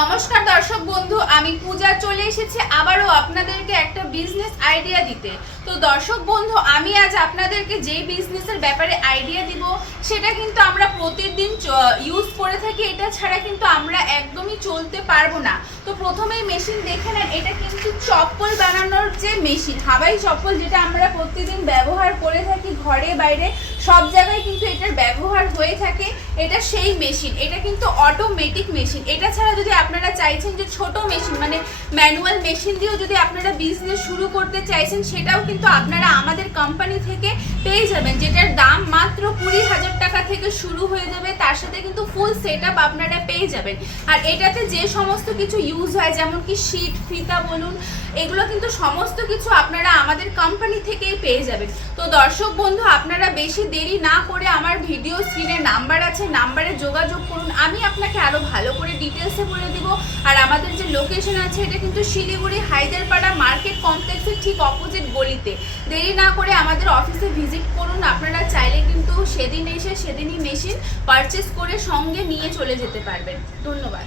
নমস্কার দর্শক বন্ধু, আমি পূজা চলে এসেছি আবারও আপনাদেরকে একটা বিজনেস আইডিয়া দিতে। তো দর্শক বন্ধু, আমি আজ আপনাদেরকে যে বিজনেসের ব্যাপারে আইডিয়া দিব সেটা কিন্তু আমরা প্রতিদিন ইউজ করে থাকি, এটা ছাড়া কিন্তু আমরা একদমই চলতে পারবো না। তো প্রথমেই মেশিন দেখে নেন, এটা কিন্তু চপ্পল বানানোর যে মেশিন, হাওয়াই চপ্পল যেটা আমরা প্রতিদিন ব্যবহার করে থাকি, ঘরে বাইরে সব জায়গায় কিন্তু এটার ব্যবহার হয়ে থাকে। এটা সেই মেশিন, এটা কিন্তু অটোমেটিক মেশিন। এটা ছাড়া যদি আপনারা চাইছেন যে ছোট মেশিন মানে ম্যানুয়াল মেশিন দিয়েও যদি আপনারা বিজনেস শুরু করতে চাইছেন, সেটাও কিন্তু আপনারা আমাদের কোম্পানি থেকে পেয়ে যাবেন, যেটার দাম মাত্র 20,000 টাকা থেকে শুরু হয়ে যাবে। তার সাথে কিন্তু ফুল সেট আপ আপনারা পেয়ে যাবেন। আর এটাতে যে সমস্ত কিছু ইউজ হয়, যেমন কি শীট, ফিতা বলুন, এগুলো কিন্তু সমস্ত কিছু আপনারা আমাদের কোম্পানি থেকেই পেয়ে যাবেন। তো দর্শক বন্ধু, আপনারা বেশি দেরি না করে আমার ভিডিও স্ক্রিনে নাম্বার আছে, নাম্বারে যোগাযোগ করুন। আমি আপনাকে আরো ভালো করে ডিটেলসে বলে দিব। আর আমাদের যে লোকেশন আছে, এটা কিন্তু শিলিগুড়ি হায়দারপাড়া মার্কেট কমপ্লেক্সের ঠিক অপোজিট গলিতে। দেরি না করে আমাদের অফিসে ভিজিট করুন। আপনারা চাইলে কিন্তু সেদিন এসে সেদিনই মেশিন পারচেস করে সঙ্গে নিয়ে চলে যেতে পারবেন। ধন্যবাদ।